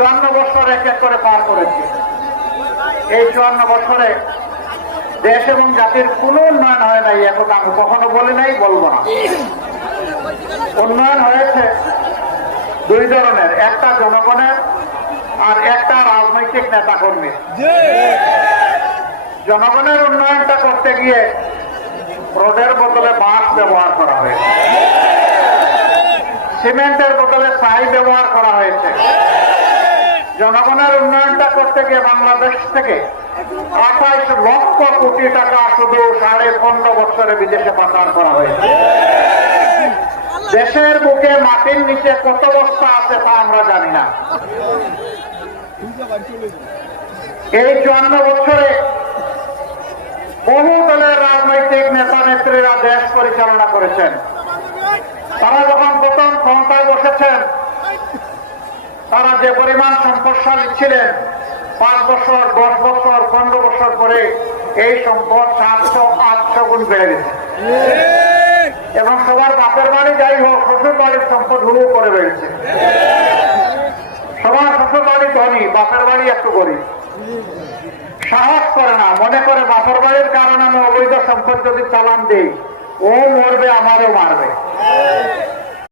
54 বছর এক এক করে পার করেছে। এই 54 বছরে দেশ এবং জাতির কোন উন্নয়ন হয় নাই, এখন আমি কখনো বলি নাই, বলবো না। উন্নয়ন হয়েছে দুই ধরনের, একটা জনগণের আর একটা রাজনৈতিক নেতাকর্মীর। জনগণের উন্নয়নটা করতে গিয়ে রোডের বদলে বাঁশ ব্যবহার করা হয়েছে, সিমেন্টের বদলে ছাই ব্যবহার করা হয়েছে। জনগণের উন্নয়নটা করতে গিয়ে বাংলাদেশ থেকে 28 লক্ষ কোটি টাকা শুধু 15.5 বছরে বিদেশে পাচার করা হয়েছে। দেশের বুকে মাটির নিচে কত বস্তা আছে তা আমরা জানি না। এই 54 বছরে বহু দলের রাজনৈতিক নেতা নেত্রীরা দেশ পরিচালনা করেছেন। তারা যখন প্রথম ক্ষমতায় বসেছেন, তারা যে পরিমাণ সম্পদশালী ছিলেন, 5 বছর 10 বছর 15 বছর পরে এই সম্পদ 700-800 গুণ বেড়ে গেছে। এবং সবার বাপের বাড়ি যাই হোক, শ্বশুর বাড়ির সম্পদ হু করে বেড়েছে। সবার শ্বশুর বাড়ি ধনী, বাপের বাড়ি একটু গরিব। সাহস করে না, মনে করে বাপের বাড়ির কারণে আমি অবৈধ সম্পদ যদি চালান দিই, ও মরবে আমারও মারবে।